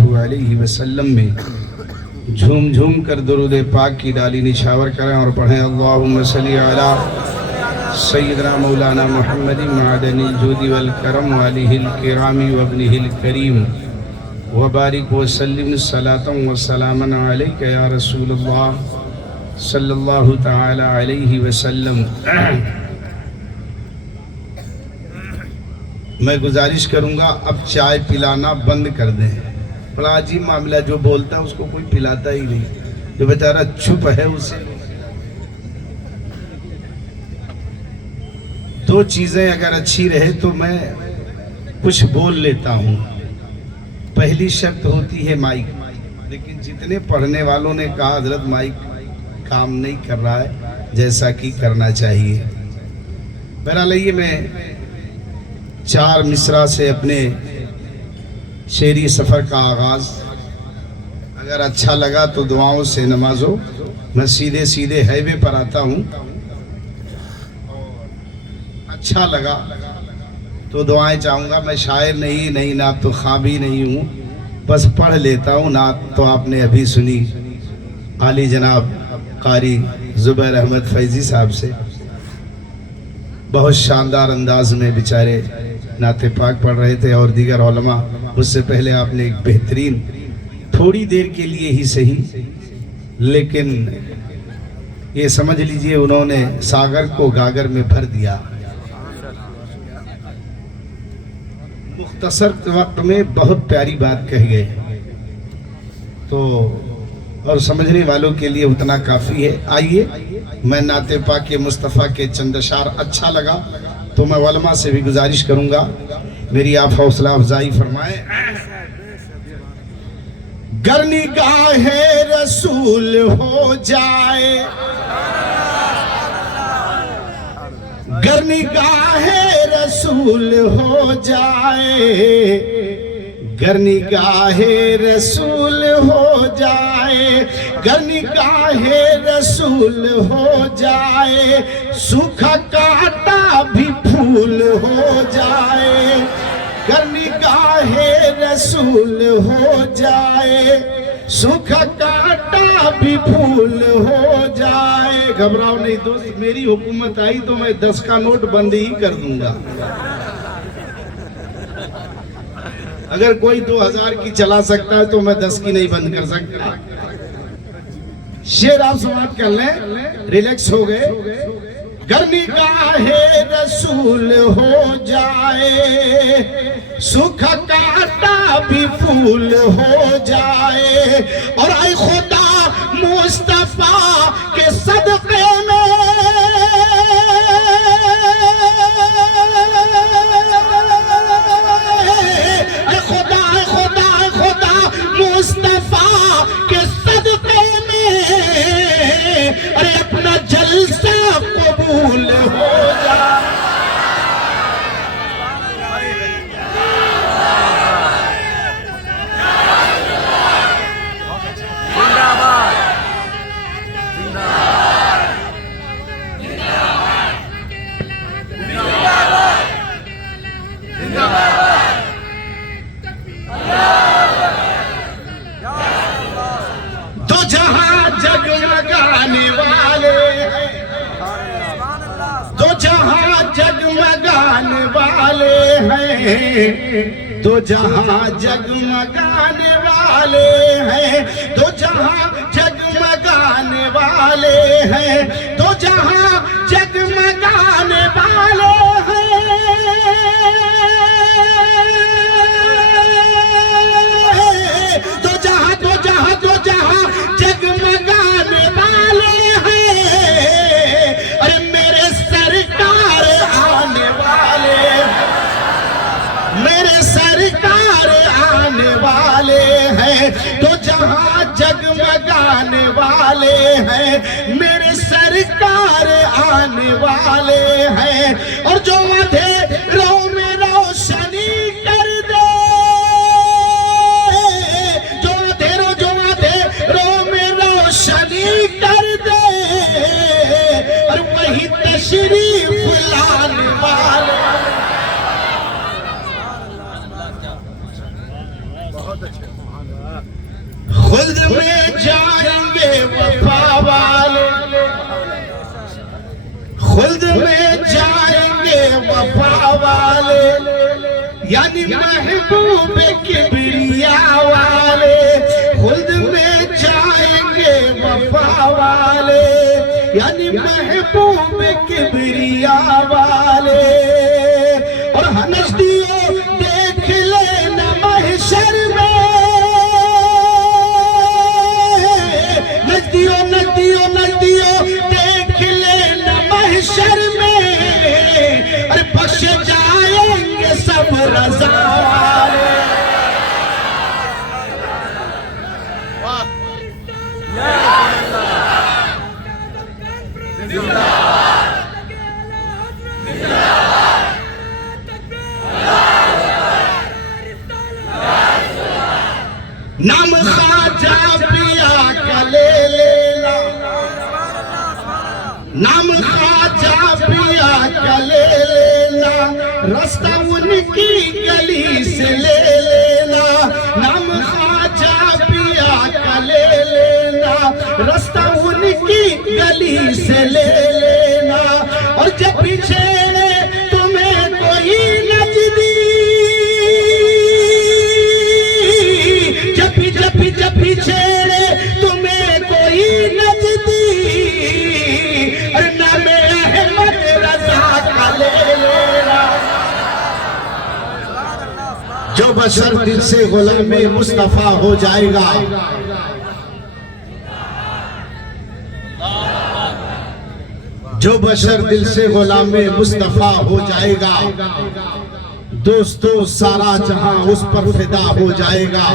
اللہ علیہ وسلم میں جھوم جھوم کر درود پاک کی ڈالی نچھاور کریں اور پڑھیں اللہم صلی علی سیدنا مولانا محمد معدن الجود والکرم والہ الکرام وابنہ الکریم وبارک وسلم صلاة وسلاما علیک یا رسول اللہ صلی اللہ تعالی علیہ وسلم۔ میں گزارش کروں گا اب چائے پلانا بند کر دیں۔ بڑا عجیب معاملہ، جو بولتا ہے اس کو کوئی پلاتا ہی نہیں، جو بیچارہ چپ ہے اسے دو چیزیں اگر اچھی رہے تو میں کچھ بول لیتا ہوں۔ پہلی شرط ہوتی ہے مائک، لیکن جتنے پڑھنے والوں نے کہا حضرت مائک کام نہیں کر رہا ہے جیسا کہ کرنا چاہیے۔ بہرحال یہ میں 4 مصرع سے اپنے شعری سفر کا آغاز، اگر اچھا لگا تو دعاؤں سے نمازو۔ میں سیدھے سیدھے ہائیوے پر آتا ہوں، اچھا لگا تو دعائیں چاہوں گا۔ میں شاعر نہیں، نئی نعت تو خواں بھی نہیں ہوں، بس پڑھ لیتا ہوں۔ نعت تو آپ نے ابھی سنی عالی جناب قاری زبیر احمد فیضی صاحب سے، بہت شاندار انداز میں بیچارے نعت پاک پڑھ رہے تھے، اور دیگر علماء اس سے پہلے آپ نے ایک بہترین، تھوڑی دیر کے لیے ہی صحیح لیکن یہ سمجھ لیجئے انہوں نے ساگر کو گاگر میں بھر دیا۔ مختصر وقت میں بہت پیاری بات کہہ گئے، تو اور سمجھنے والوں کے لیے اتنا کافی ہے۔ آئیے میں نعت پاک مصطفیٰ کے چند اشعار، اچھا لگا تو میں علماء سے بھی گزارش کروں گا میری آپ حوصلہ افزائی فرمائیں۔ گر نگاہ رسول ہو جائے، گر نگاہ رسول ہو جائے، گر نگاہ رسول ہو جائے، گر نگاہ رسول ہو جائے، سوکھا کانٹا بھی پھول ہو جائے، گر نگاہ رسول ہو جائے، سوکھا کانٹا بھی پھول ہو جائے۔ گھبراؤ نہیں دوست، میری حکومت آئی تو میں 10 کا نوٹ بند ہی کر دوں گا۔ اگر کوئی 2000 کی چلا سکتا ہے تو میں 10 کی نہیں بند کر سکتا۔ شعر آپ سماعت کر لیں، ریلیکس ہو گئے۔ گر نگاہ رسول ہو جائے، سوکھا کانٹا بھی پھول ہو جائے، اور اے خدا مصطفیٰ کے صدقے میں مصطفیٰ کے صدقے میں ارے اپنا جلسہ قبول ہو جائے۔ جگمگانے والے ہیں، دو جہاں جگمگانے والے ہیں، دو جہاں جگمگانے والے ہیں، دو جہاں جگمگانے والے ہیں، دو جہاں جگمگانے والے ہیں، دو جہاں دو جہاں دو جہاں جگمگانے والے ہیں، ارے میرے سرکار آنے والے ہیں، میرے سرکار آنے والے ہیں، دو جہاں جگمگانے والے ہیں، میرے سرکار آنے والے ہیں، اور جو اندھیروں میں روشنی کر دے، جو اندھیروں میں روشنی کر دے، اور وہی تشریف لانے والے۔ خلد میں جائیں گے وفا والے، خلد میں جائیں گے وفا والے، یعنی محبوب کبریا والے، خلد میں جائیں گے وفا والے، یعنی محبوب کبریا والے۔ اور نزدیوں دیکھ لینا محشر میں، نزدیوں نزدیوں نزدیوں دیکھ لینا محشر میں، اور بخش جائیں گے سب رضا والے۔ نام خواجہ پیا کا لے لینا، نام خواجہ پیا کا لے لینا، رستہ ان کی گلی سے لے لینا، نام خواجہ پیا کا لے لینا، رستہ ان کی گلی سے لے لینا۔ اور جب پیچھے تمہیں کوئی نجدی، جب پیچھے تمہیں کوئی نجدی، اور نام احمد رضا کا لے لینا۔ جو بشر دل سے غلام مصطفیٰ ہو جائے گا، جو بشر دل سے غلام مصطفیٰ ہو جائے گا، دوستو سارا جہاں اس پر فدا ہو جائے گا۔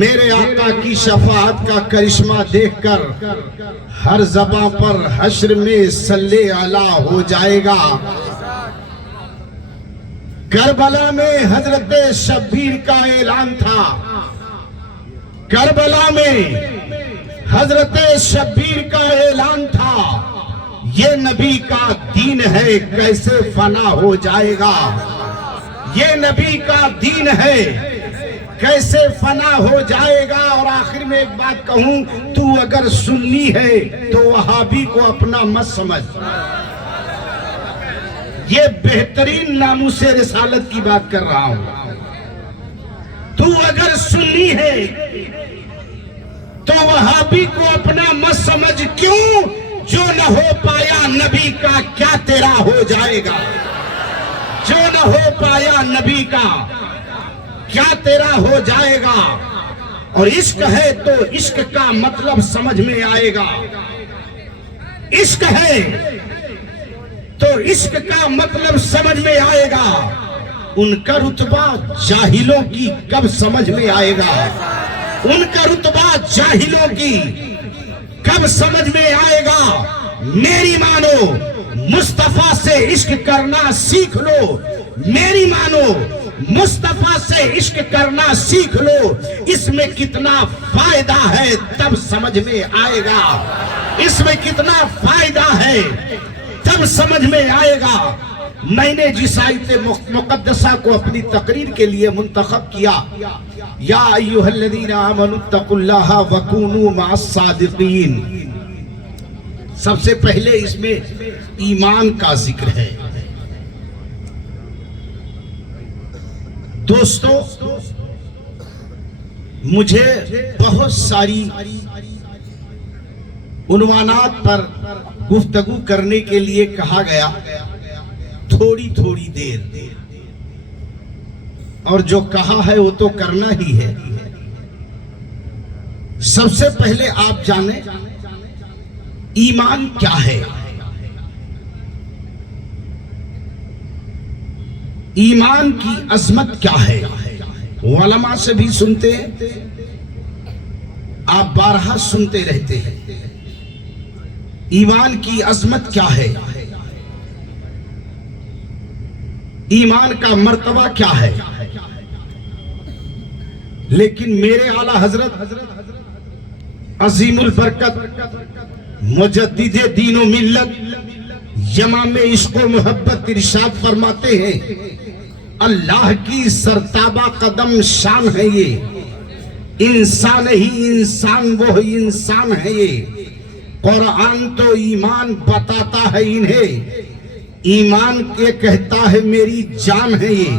میرے آقا کی شفاعت کا کرشمہ دیکھ کر ہر زباں پر حشر میں صلی علی ہو جائے گا۔ کربلا میں حضرت شبیر کا اعلان تھا، کربلا میں حضرت شبیر کا اعلان تھا، یہ نبی کا دین ہے کیسے فنا ہو جائے گا، یہ نبی کا دین ہے کیسے فنا ہو جائے گا۔ اور آخر میں ایک بات کہوں، تو اگر سنی ہے تو وہابی کو اپنا مت سمجھ، یہ بہترین ناموس رسالت کی بات کر رہا ہوں۔ تو اگر سنی ہے تو وہابی کو اپنا مت سمجھ، کیوں؟ جو نہ ہو پایا نبی کا کیا تیرا ہو جائے گا، جو نہ ہو پایا نبی کا کیا تیرا ہو جائے گا۔ اور عشق ہے تو عشق کا مطلب سمجھ میں آئے گا، عشق ہے تو عشق کا مطلب سمجھ میں آئے گا۔ ان کا رتبہ جاہلوں کی کب سمجھ میں آئے گا، ان کا رتبہ جاہلوں کی کب سمجھ میں آئے گا۔ میری مانو مصطفیٰ سے عشق کرنا سیکھ لو، میری مانو مصطفیٰ سے عشق کرنا سیکھ لو، اس میں کتنا فائدہ ہے تب سمجھ میں آئے گا، اس میں کتنا فائدہ ہے تب سمجھ میں آئے گا۔ میں نے جس آیت مقدسہ کو اپنی تقریر کے لیے منتخب کیا، یا ایھا الذین آمنوا اتقوا اللہ وکونوا مع الصادقین، سب سے پہلے اس میں ایمان کا ذکر ہے۔ دوستو مجھے بہت ساری عنوانات پر گفتگو کرنے کے لیے کہا گیا، تھوڑی تھوڑی دیر، اور جو کہا ہے وہ تو کرنا ہی ہے۔ سب سے پہلے آپ جانیں ایمان کیا ہے، ایمان کی عظمت کیا ہے۔ علماء سے بھی سنتے ہیں، آپ بارہا سنتے رہتے ہیں، ایمان کی عظمت کیا ہے، ایمان کا مرتبہ کیا ہے۔ لیکن میرے اعلیٰ حضرت عظیم البرکت مجدد دین و ملت یمام عشق و محبت ارشاد فرماتے ہیں، اللہ کی سرتابہ قدم شان ہے یہ، इंसान ही इंसान, वो इंसान है ये। कुरान तो ईमान बताता है इन्हें, ईमान के कहता है मेरी जान है ये।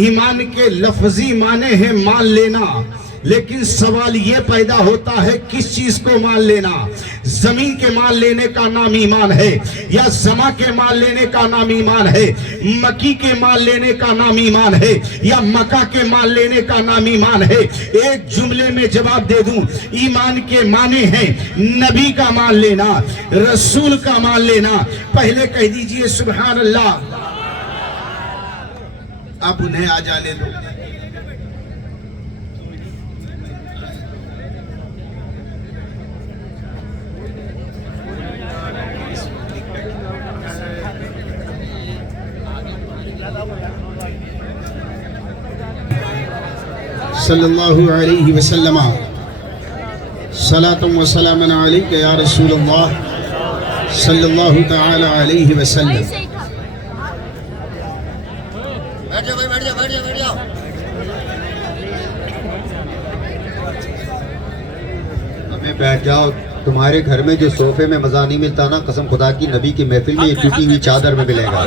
ईमान के लफ्जी माने हैं मान लेना, लेकिन सवाल ये पैदा होता है किस चीज को मान लेना। जमीन के मान लेने का नाम ईमान है, या समा के मान लेने का नाम ईमान है, मक्की के मान लेने का नाम ईमान है, या मक्का के मान लेने का नाम ईमान है। एक जुमले में जवाब दे दूं, ईमान के माने हैं नबी का मान लेना, रसूल का मान लेना। पहले कह दीजिए सुभान अल्लाह, अब उन्हें आ जाने दो। सल्लल्लाहु अलैहि वसल्लम, सलातुम व सलामन अलैका या रसूलल्लाह सल्लल्लाहु तआला अलैहि वसल्लम। बैठ जाओ भाई, बैठ जाओ, बैठ जाओ, बैठ जाओ। हमें बैठ जाओ। तुम्हारे घर में जो सोफे में मजा नहीं मिलता ना, कसम खुदा की, नबी की महफिल में ये टूटी हुई चादर में मिलेगा।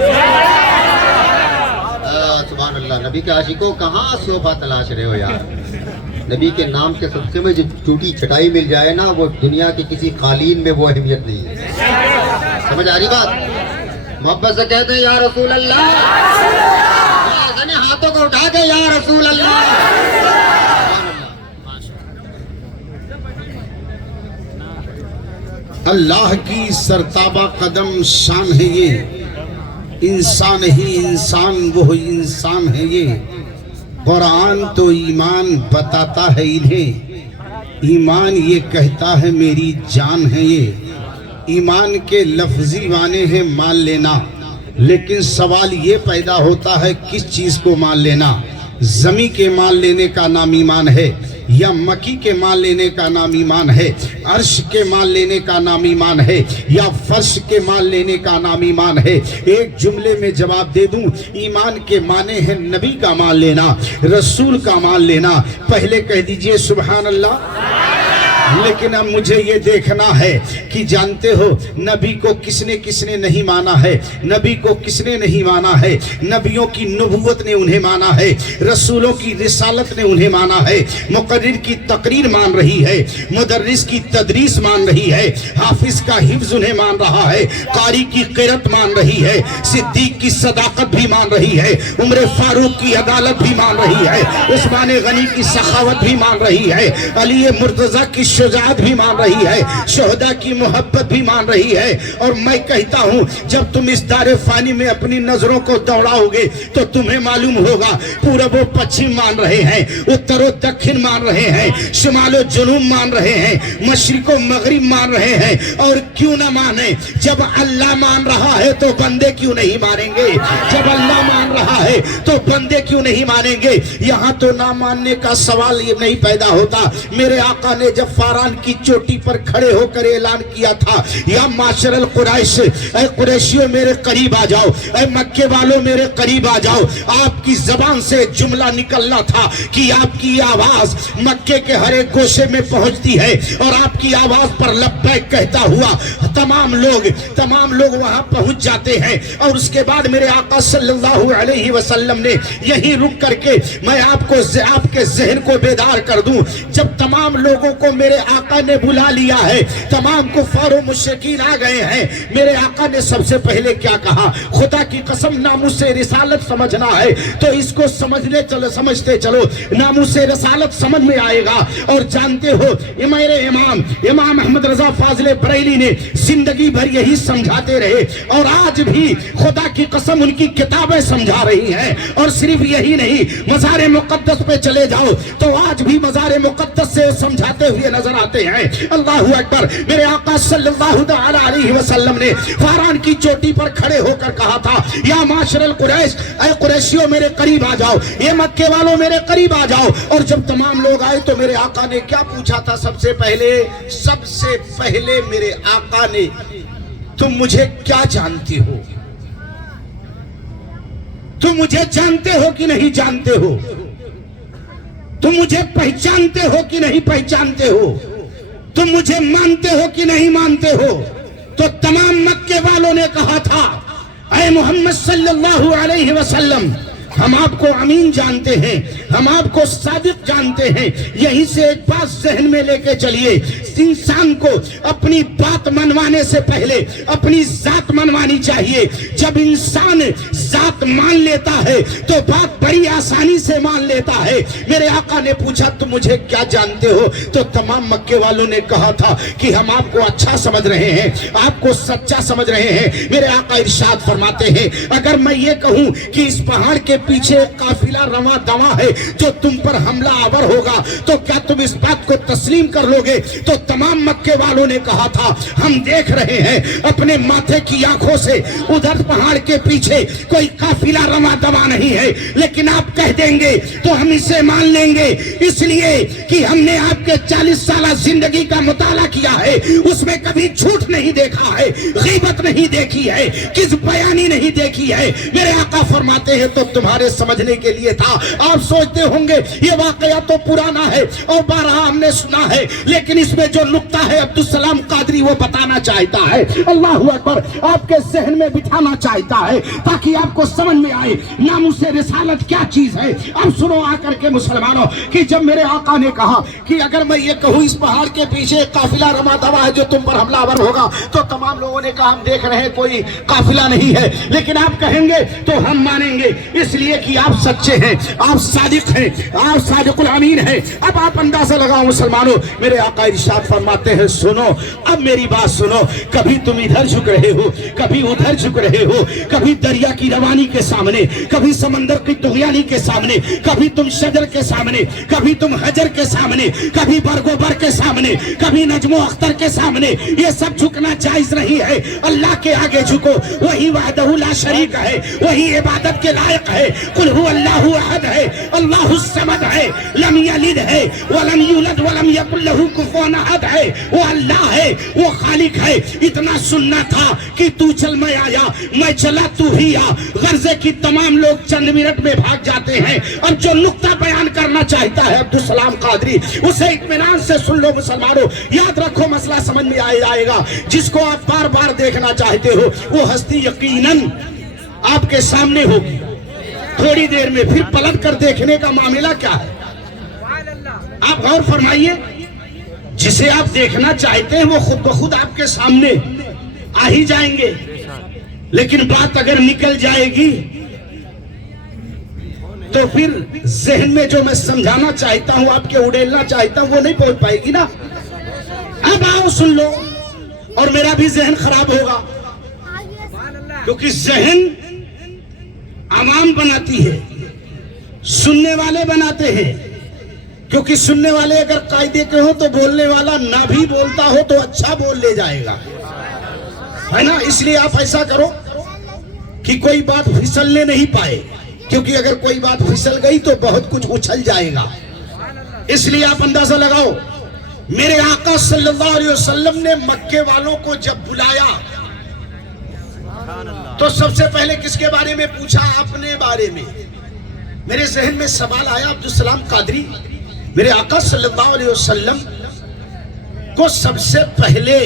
सुभान अल्लाह। नबी के आशिकों, कहाँ सोफा तलाश रहे हो यार। नबी के नाम के सबसे में जो टूटी चटाई मिल जाए ना, वो दुनिया की किसी कालीन में वो अहमियत नहीं है। समझ आ रही बात? मोहब्बत से कहते हैं या रसूल अल्लाह, हाथों को उठा के या रसूल अल्लाह। अल्लाह की सरताबा कदम शान है ये, इंसान ही इंसान, वो इंसान है ये। कुरान तो ईमान बताता है इन्हें, ईमान ये कहता है मेरी जान है ये। ईमान के लफ्जी माने हैं मान लेना, लेकिन सवाल ये पैदा होता है किस चीज को मान लेना। जमी के मान लेने का नाम ईमान है, या मक्की के मान लेने का नाम ईमान है, अर्श के मान लेने का नाम ईमान है, या फर्श के मान लेने का नाम ईमान है। एक जुमले में जवाब दे दूं, ईमान के माने हैं नबी का मान लेना, रसूल का मान लेना। पहले कह दीजिए सुभान अल्लाह। लेकिन अब मुझे ये देखना है कि जानते हो नबी को किसने किसने नहीं माना है, नबी को किसने नहीं माना है। नबियों की नबूवत ने उन्हें माना है, रसूलों की रिसालत ने उन्हें माना है, मुकर्रिर की तकरीर मान रही है, मुदर्रिस की तदरीस मान रही है, हाफिज का हिफ्ज उन्हें मान रहा है, कारी की क़िरत मान रही है, सिद्दीक की सदाकत भी मान रही है, उमर फारूक की अदालत भी मान रही है, उस्मान गनी की सखावत भी मान रही है, अली मुर्तज़ा की शुजाअत भी मान रही है, शोहदा की मोहब्बत भी मान रही है। और मैं कहता हूं, जब तुम इस दारे फानी में अपनी नजरों को दौड़ाओगे तो तुम्हें मालूम होगा पूरब व पश्चिम मान रहे हैं, उत्तर व दक्षिण मान रहे हैं, शुमाल व जुनूब मान रहे हैं, मशरिक व मगरिब मान रहे हैं। और क्यों ना माने, जब अल्लाह मान रहा है तो बंदे क्यों नहीं मानेंगे? जब अल्लाह मान रहा है तो बंदे क्यों नहीं मानेंगे? यहां तो ना मानने का सवाल ये नहीं पैदा होता। मेरे आका ने जब फारान की चोटी पर खड़े होकर ऐलान किया था, या माशरल कुरैश, ऐ कुरैशियों मेरे करीब आ जाओ, ऐ मक्के वालों मेरे करीब आ जाओ। आपकी जबान से जुमला निकलना था कि आपकी आवाज मक्के के हर एक गोशे में पहुंचती है, और आपकी आवाज पर लब्बैक कहता हुआ तमाम लोग वहां पहुंच जाते हैं। और उसके बाद मेरे आका सल्लल्लाहु अलैहि वसल्लम ने यहीं रुक करके मैं आपके ज़हन को बेदार कर दूं, जब तमाम लोगों को मेरे आका ने बुला लिया है, तमाम कुफ्फार व मुशरिकीन आ गए हैं, मेरे आका ने सबसे पहले क्या कहा? खुदा की कसम, नामुसे रिसालत समझना है तो इसको समझते चलो, नामुसे रिसालत समझ में आएगा। और जानते हो मेरे इमाम अहमद रजा फाजिल बरेली ने जिंदगी भर यही समझाते रहे, और आज भी खुदा की कसम उनकी किताबें समझा रही हैं। और सिर्फ यही नहीं, मज़ार मुक़द्दस पे चले जाओ तो आज भी मज़ार मुक़द्दस से समझाते हुए नजर आते हैं। अल्लाहु अकबर। मेरे आका सल्लल्लाहु अलैहि वसल्लम ने फारान की चोटी पर खड़े होकर कहा था, या माशरल कुरैश, ऐ कुरैशियों मेरे करीब आ जाओ, ये मक्के वालों मेरे करीब आ जाओ। और जब तमाम लोग आए तो मेरे आका ने क्या पूछा था? सबसे पहले मेरे आका ने, तुम मुझे क्या जानती हो? तुम मुझे जानते हो कि नहीं जानते हो? तुम मुझे पहचानते हो कि नहीं पहचानते हो, तुम मुझे मानते हो कि नहीं मानते हो। तो तमाम मक्के वालों ने कहा था, ऐ मोहम्मद सल्लल्लाहु अलैहि वसल्लम, हम आपको अमीन जानते हैं, हम आपको सादिक जानते हैं। यहीं से एक बात जहन में लेके चलिए, इंसान को अपनी बात मनवाने से पहले अपनी जात मनवानी चाहिए। जब इंसान जात मान लेता है तो बात बड़ी आसानी से मान लेता है। मेरे आका ने पूछा तुम मुझे क्या जानते हो, तो तमाम मक्के वालों ने कहा था कि हम आपको अच्छा समझ रहे हैं, आपको सच्चा समझ रहे हैं। मेरे आका इरशाद फरमाते हैं, अगर मैं ये कहूं कि इस पहाड़ के पीछे काफिला रवा दवा है जो तुम पर हमला आवर होगा, तो क्या तुम इस बात को तस्लीम कर लोगे? तो तमाम मक्के वालों ने कहा था, हम देख रहे हैं अपने माथे की आंखों से उधर पहाड़ के पीछे कोई काफिला रवा दवा नहीं है, लेकिन आप कह देंगे तो हम इसे मान लेंगे, इसलिए कि हमने आपके 40 साल जिंदगी का मुताला किया है, उसमें कभी झूठ नहीं देखा है, गीबत नहीं देखी है, किस बयानी नहीं देखी है। मेरे आका फरमाते हैं तो तुम्हारे समझने के लिए था। आप सोचते होंगे ये वाकया तो पुराना है और बारहा हमने सुना है, लेकिन इसमें जो नुक्ता है अब्दुल सलाम कादरी वो बताना चाहता है, अल्लाह अकबर, आपके जहन में बिठाना चाहता है ताकि आपको समझ में आए नामुसे रिसालत क्या चीज है। अब सुनो आकर के मुसलमानों कि जब मेरे आका ने कहा कि अगर मैं ये कहूँ इस पहाड़ के पीछे काफिला रमा दवा है जो तुम पर हमलावर होगा, तो तमाम लोगों ने कहा हम देख रहे हैं कोई काफिला नहीं है, लेकिन आप कहेंगे तो हम मानेंगे, इसलिए कि आप सच्चे हैं, आप सादिक हैं, आप सादिकुल अमीन हैं। अब आप अंदाजा लगाओ मुसलमानों, मेरे आका इरशाद फरमाते हैं, सुनो अब मेरी बात सुनो, कभी तुम इधर झुक रहे हो, कभी उधर झुक रहे हो, कभी दरिया की रवानी के सामने, कभी समंदर की तुगयानी के सामने, कभी तुम शजर के सामने, कभी तुम हजर के सामने, कभी बरगोबर के सामने, कभी नजमो अख्तर के सामने। ये सब झुकना जायज नहीं है। अल्लाह के आगे झुको, वही वहदहु ला शरीक है, वही इबादत के लायक है। कुल हु अल्लाहु अहद है, अल्लाहु समद है, लम यलिद है वलम यूलद वलम यकुल लहु कुफुवन अहद है। वो अल्लाह है, वो खालिक है। इतना सुनना था कि तू चल मैं आया, मैं चला तू ही आ। गर्जे की तमाम लोग चंद मिनट में भाग जाते हैं। अब जो नुक्ता बयान करना चाहता है अब्दुल सलाम कादरी, उसे इत्मीनान से सुन लो मुसलमानों, याद रखो मसला समझ में आएगा। जिसको आप बार बार देखना चाहते हो वो हस्ती यकीनन आपके सामने होगी। थोड़ी देर में फिर पलट कर देखने का मामला क्या है, आप गौर फरमाइए। जिसे आप देखना चाहते हैं वो खुद ब खुद आपके सामने आ ही जाएंगे, लेकिन बात अगर निकल जाएगी तो फिर जहन में जो मैं समझाना चाहता हूं, आपके उड़ेलना चाहता हूं, वो नहीं पहुंच पाएगी ना। अब आओ सुन लो, और मेरा भी जहन खराब होगा, क्योंकि जहन आवाम बनाती है, सुनने वाले बनाते हैं। क्योंकि सुनने वाले अगर कायदे के हो तो बोलने वाला ना भी बोलता हो तो अच्छा बोल ले जाएगा, है ना। इसलिए आप ऐसा करो कि कोई बात फिसलने नहीं पाए, क्योंकि अगर कोई बात फिसल गई तो बहुत कुछ उछल जाएगा। इसलिए आप अंदाजा लगाओ, मेरे आका सल्लल्लाहु अलैहि वसल्लम ने मक्के वालों को जब बुलाया तो सबसे पहले किसके बारे में पूछा? अपने बारे में। मेरे जहन में सवाल आया, अब्दुल सलाम कादरी, मेरे आका सल्लल्लाहु अलैहि वसल्लम को सबसे पहले